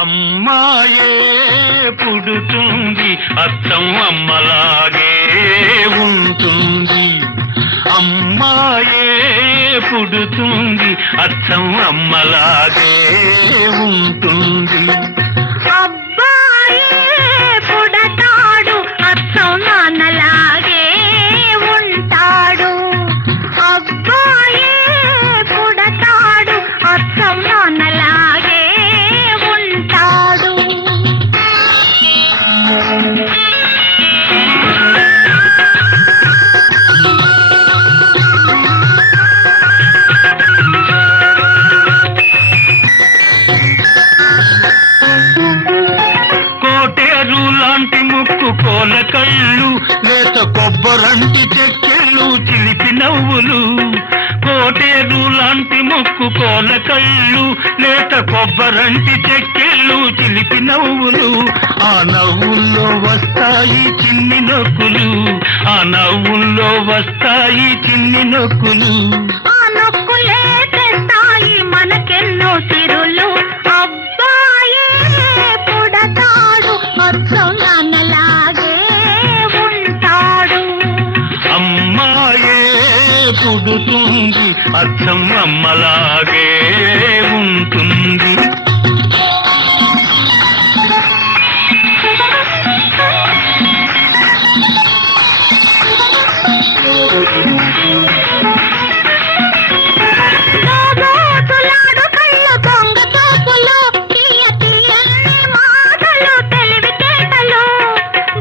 అమ్మాయే పుడుతుంది అచ్చం అమ్మలాగే ఉంటుంది. అమ్మాయే పుడుతుంది అచ్చం అమ్మలాగే ఉంటుంది. అబ్బాయే పుడతాడు అచ్చం నాన్నలాగే ఉంటాడు. అబ్బాయే పుడతాడు అచ్చం నాన్నలాగే ఉంటాడు. కోటేరు లాంటి ముక్కు కోల కళ్ళు, లేత కొబ్బరంటి చెక్కెళ్ళు, చిలిపి నవ్వులు. కోటేరు లాంటి ముక్కు కోల కళ్ళు, లేత కొబ్బరంటి చెక్కెళ్ళు, చిలిపి నవ్వులు. ఆ నవ్వుల్లో వస్తాయి చిన్ని నొక్కులు, ఆ నవ్వుల్లో వస్తాయి చిన్ని నొక్కులు. ఆ నొక్కులే తెస్తాయి మనకెన్నో సిరులు. అబ్బాయే పుడతాడు అచ్చం నాన్నలాగే ఉంటాడు. అమ్మాయే పుడుతుంది అచ్చం అమ్మలాగే ఉంటుంది. దోబోతులాడు కళ్ళు దొంగ చూపులు, తీయ తీయని మాటలు తెలివితేటలు.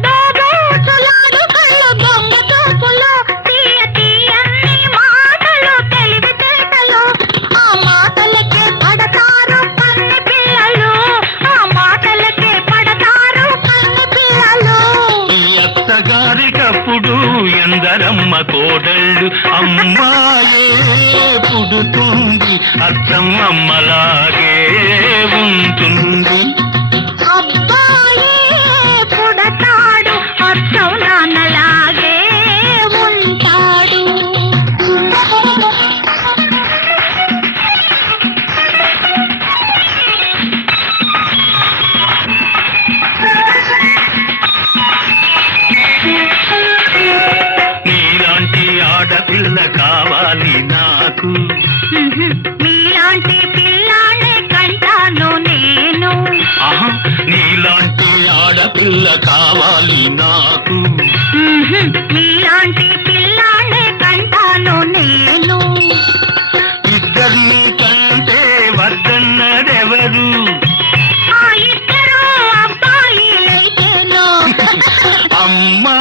దోబోతులాడు కళ్ళు దొంగ చూపులు, తీయ తీయని మాటలు తెలివితేటలు. ఆ మాటలకే పడతారు కన్నె పిల్లలు, ఆ మాటలకే పడతారు కన్నె పిల్లలు. ఈ అత్తగారికప్పుడు ఎందరమ్మ కోడళ్ళు. అమ్మాయే పుడుతుంది అచ్చం అమ్మలాగే ఉంటుంది. అబ్బాయే పుడతాడు అచ్చం నాన్నలాగే ఉంటాడు. నీలాంటి ఆడపిల్ల కావాలి నాకు, మీలాంటి పిల్లాడే కంటాను నేను. ఆహా నీలాంటి ఆడపిల్ల కావాలి నాకు. మీలాంటి పిల్లాడే కంటాను నేను. ఇద్దరిని కంటే వద్దన్నదెవరు? ఆ ఇద్దరు అబ్బాయిలైతేను. అమ్మా